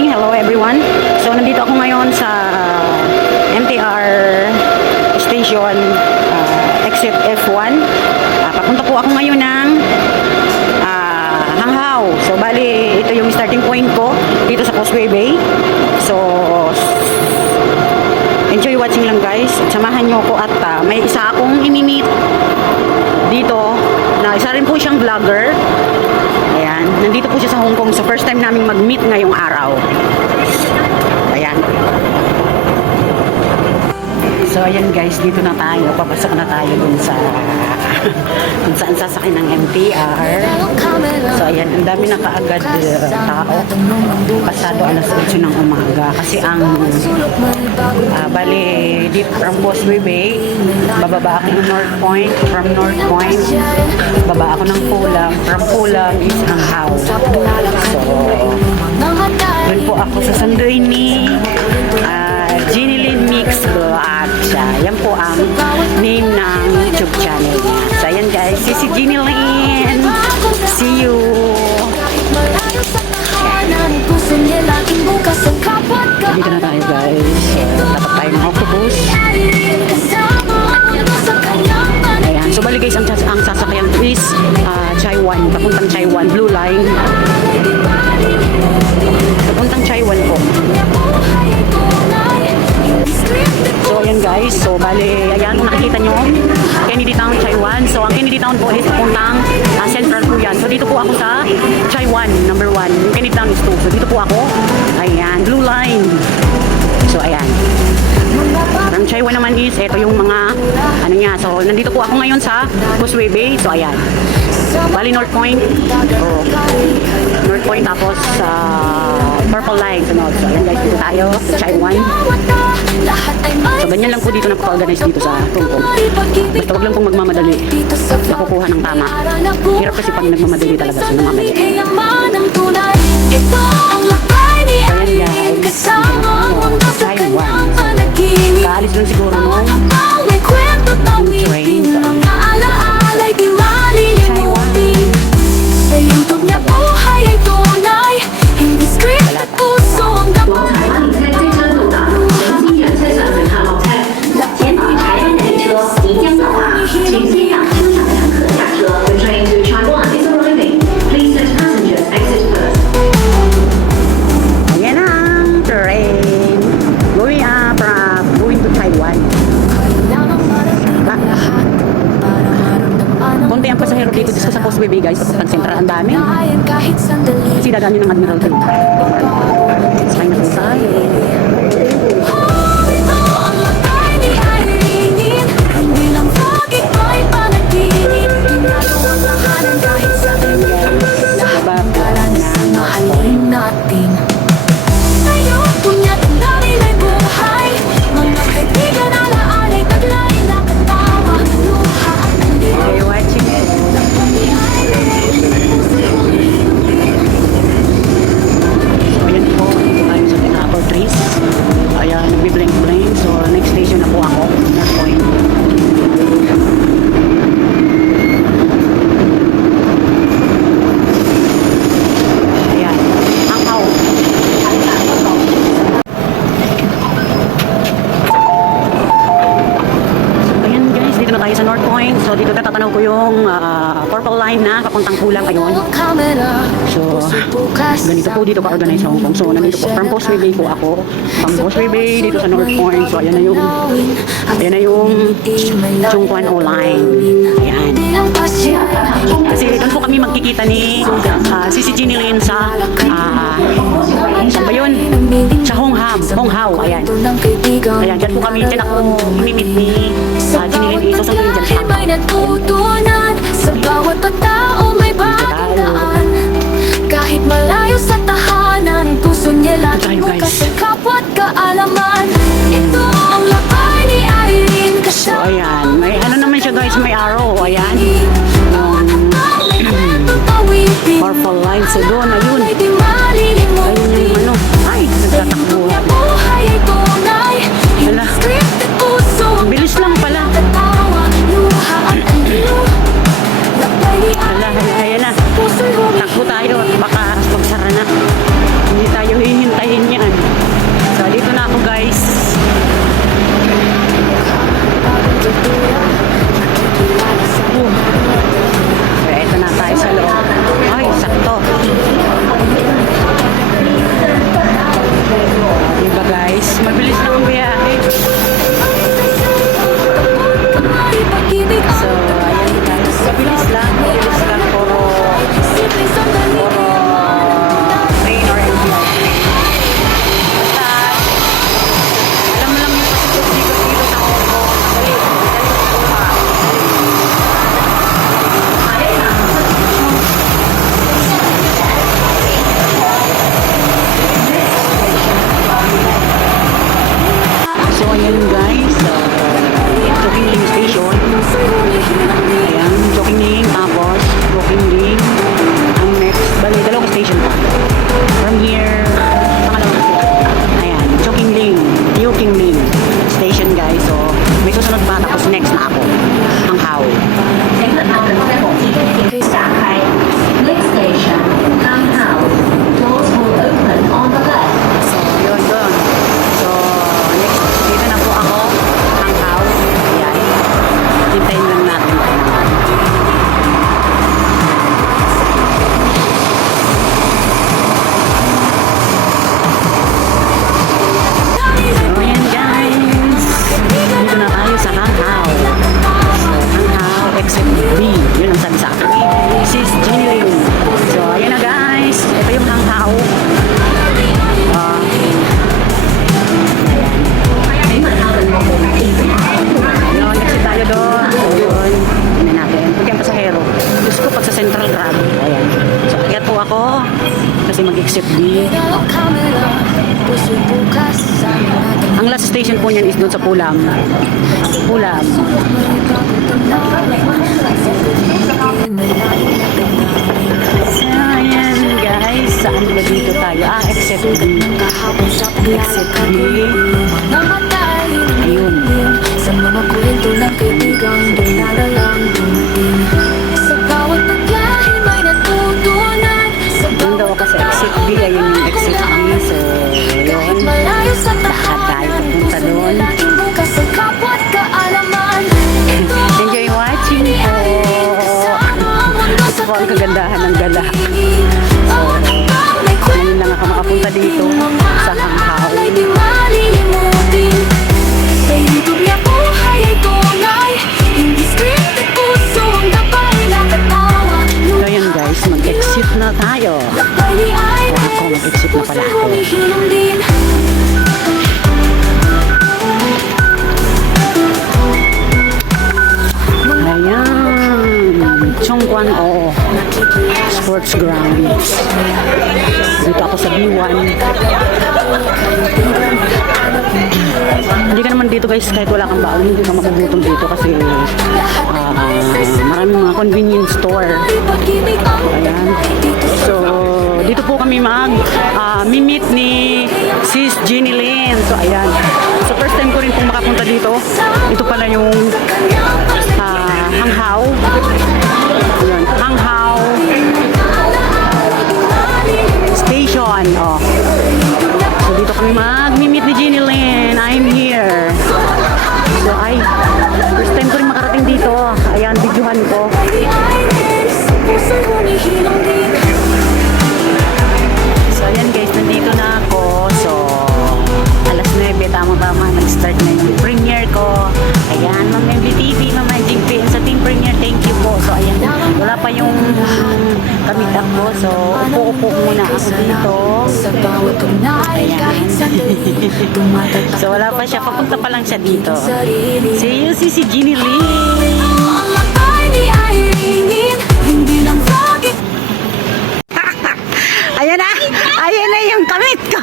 morning. Hello everyone. So nandito ako ngayon sa MTR station exit F1. Papunta po ako ngayon ng Hanghaw. So bali ito yung starting point ko dito sa Causeway Bay. So enjoy watching lang guys. Samahan nyo ko at may isa akong imimit dito na isa rin po siyang vlogger. Ayan, nandito po siya sa Hong Kong. So first time naming mag-meet ngayong araw. Ayan. So ayan guys, dito na tayo. Papasok na tayo dun sa kung saan sasakay ng MTR. So ayan, ang dami na kaagad tao. Pasado alas 8 ng umaga. Kasi ang bali dito from Causeway Bay, bababa ako ng North Point. From North Point, baba ako ng Pulang. From Pulang is Hanghaw. So dun po ako sasunduin ni Ginilyn Mix Vlog. Yan po ang name ng YouTube channel niya. So ayan guys, si Ginilyn. See you! Dito na tayo guys. Dapat tayo ng autobus. Ayan. So bali guys, ang sasakyan is Chaiwan. Papuntang Chaiwan. Blue Line. Papuntang Chaiwan po. So ayan guys, so bali, ayan kung nakikita nyo, Kennedy Town, Chaiwan. So ang Kennedy Town po is papuntang Central po yan. So dito po ako sa Chaiwan, number 1. Kennedy Town is 2. So dito po ako, ayan, Blue Line. So ayan. From Chaiwan naman is, ito yung mga, ano niya. So nandito po ako ngayon sa Causeway Bay. So ayan. Bali North Point. Oh, North Point tapos Purple Line. So ayan guys, dito tayo sa Chaiwan. So ganyan lang po dito napaka-organize dito sa Hong Kong. Basta wag lang pong magmamadali. Nakukuha ng tama. Hirap kasi pag nagmamadali talaga sa namamadali. Ayan guys. Chaiwan. Kaalis lang siguro nung train. Sa YouTube niya buhay ay tunay. Hindi script at puso ang dapat. Ayan ang train. Going to Taiwan. Konti ang pasahero dito sa Causeway Bay guys. Papuntang Central, ang dami. Kasi dadaan yun ng Admiral King. Sakay na po tayo. Sa North Point. So dito tatanaw ko yung Purple Line na papuntang Pulang ayun. So ganito po dito ka-organize sa Hong Kong. So nandito po from Causeway Bay po ako. From Causeway Bay dito sa North Point. So ayan na yung Chungkwan O Line. Ayan. Kasi doon po kami magkikita ni si Ginilyn sa saan ba yun? Sa Hanghaw. Ayan. Ayan, dyan po kami. Dyan ako imimit ni Ginilyn dito sa may natutunan sa bawat tao may pagdaan. Kahit malayo sa tahanan, puso niya laging bukas sa kapwa't kaalaman. Ito ang lakay ni Irene Kasya. So ayan, may ano naman siya guys, may arrow. Ayan. Purple Line. So doon, ayun. Ayun yung ano. Ay, nagtatakbuhan. Hala. Bilis lang pala. Hala, ayan na. Takbo tayo. Baka magsara na. Hindi tayo hihintayin. location po niyan is doon sa Pulam. Pulam. So, ayan guys. Saan ba dito tayo? Exit B. Exit B. Ayun. Sa mga kwento ng kaibigang dinala lang dumating. Sa bawat pagkain may natutunan. Sa Doon daw bawat kasi exit B. Ayun yung exit B. So, kahit yun. malayo sa Lakad tayo papunta doon. laging bukas sa kapwa't kaalaman. Ito ang Enjoy watching po. Ito po ang kagandahan ng gala. Ngayon lang ako makapunta dito sa Hanghaw. Di malilimutin. Sa YouTube niya buhay ay tunay. Hindi scripted, puso ang gabay nakatawa. So yun guys, mag-exit na tayo. Lakbay ni Iris, Ako, mag-exit na pala puso'y ako. humihilom din. Ayan. Chongguan O. Sports Grounds. Dito ako sa B1. Hindi ka naman dito guys, kahit wala kang baon, hindi ka makugutom dito kasi maraming mga convenience store. Pag-ibig ang Ayan. So, dito po kami meet ni Sis Jenny Lynn. So, ayan. So, first time ko rin pong makapunta dito. Ito pala yung Hanghaw. Ayan. Hanghaw Station. Oh. So, dito kami meet ni Jenny Lynn. I'm here. So, first time ko rin makarating dito. Ayan, videohan ko. puso'y humihilom din. So, ayan guys, nandito na ako. So, alas 9, tama-tama, nag-start na yung premiere ko. Ayan, Ma'am MBTV, Ma'am Magic P, sa team premiere, thank you po. So, ayan, wala pa yung kamit ako. So, upo-upo muna ako dito. Sa bawat tunay, kahit sandali, tumatatak So, wala pa siya. Papunta pa lang siya dito. sarili. See you, si Jenny Lee. Ang lakbay ni Irene, hindi lang lagi. Ayan na! Ayan na yung kamit ko!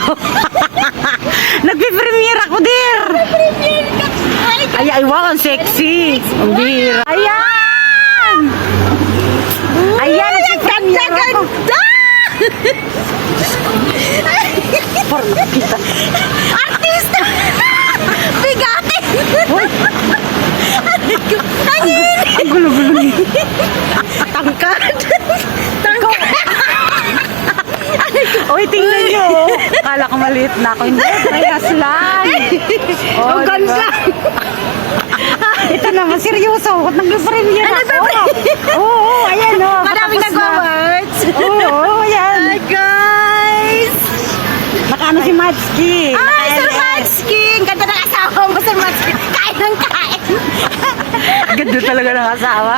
Nagpipremiere ako, dear! Ay, wow, ang sexy! Ang bihira! Ayan! Ayan, nagpipremiere ako! Parang nakita. Artista! Bigati! Ang gulo-gulo niya. Tangkad! Tangkad! Uy, tingnan nyo! Oh. Akala ko maliit na ako. Hindi, parehas lang. Oh, ang ganda! Ito naman, seryoso. Nag-premiere ako. Oo, ayan o. Maraming nagwa-words. Oo, ayan. Hi guys! Nakaano si Matski. Ay, Sir Matsky! Ang ganda ng asawa mo, Sir Matsky. Kain ng kain. Ganda talaga ng asawa.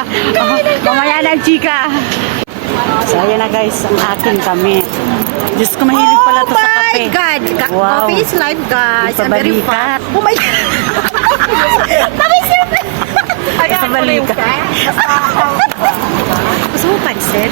Mamaya na ang chika. So, ayan na guys, ang aking kami. Diyos ko, mahilig pala to sa Oh kape. my God! Wow. Coffee is live, guys. I'm very Pabalikat. fun. Oh my God! Tapos yung... Sa balikat. Gusto mo pansit?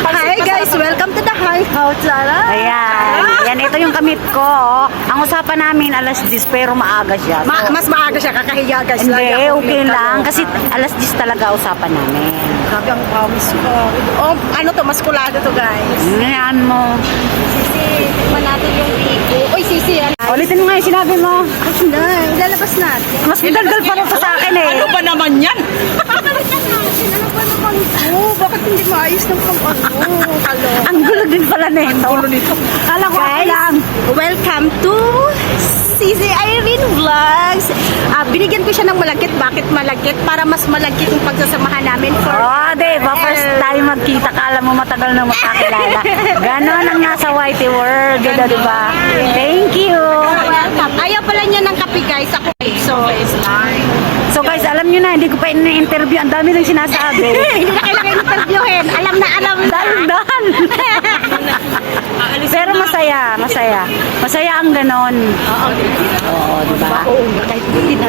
Hi guys! Welcome to the Hangout, Sarah! Ayan. Ayan, ito yung kamit ko. Oh. Ang usapan namin, alas 10, pero maaga siya. So, Mas maaga siya kakahiya, guys. hindi, Lagi akong okay late, lang. ano. Kasi alas 10 talaga usapan namin. Grabe ang promise ko. Oh, ano to? Maskulado to, guys. Ayan mo. Sisi, tikman natin yung pico. Uy, Sisi, yan. Ulitin mo nga yung sinabi mo. Ay, na. Lalabas natin. Mas daldal pa rin to sa akin eh. Ano ba naman yan? Ano ba naman ito? Bakit hindi maayos ng ano? Ang gulo din pala nito. Ang gulo nito. Kala ko ako lang. Welcome to Sisi Irene Vlogs. Binigyan ko siya ng malagkit. Bakit malagkit? Para mas malagkit yung pagsasamahan namin for... Oh, diba? First time magkita. Kala mo matagal na magkakilala. Ganon ang nasa Whitey World. Ganda, diba? Thank you. Welcome. Ayaw pala niya ng kape, guys. Ako, so, is lang. So guys, alam nyo na, hindi ko pa in-interview. Ang dami nang sinasabi. Hindi na kailangan interviewin. Alam na, alam na. Daldan. Pero masaya, masaya. Masaya ang ganon. Oo, diba? Kahit hindi na.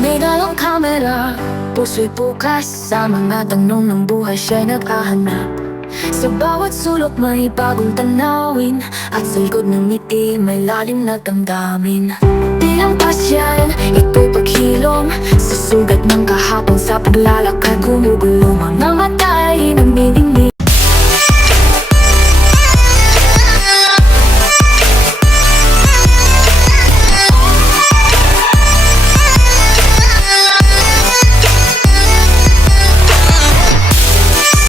May dalawang kamera, puso'y bukas. Sa mga tanong ng buhay siya'y naghahanap. Sa bawat sulok may bagong tanawin, at sa likod ng ngiti may lalim na damdamin. Di lang pasyan, ito'y paghilom sa sugat ng kahapon. Sa paglalakad gumugulong mga mata ay nagmidingding.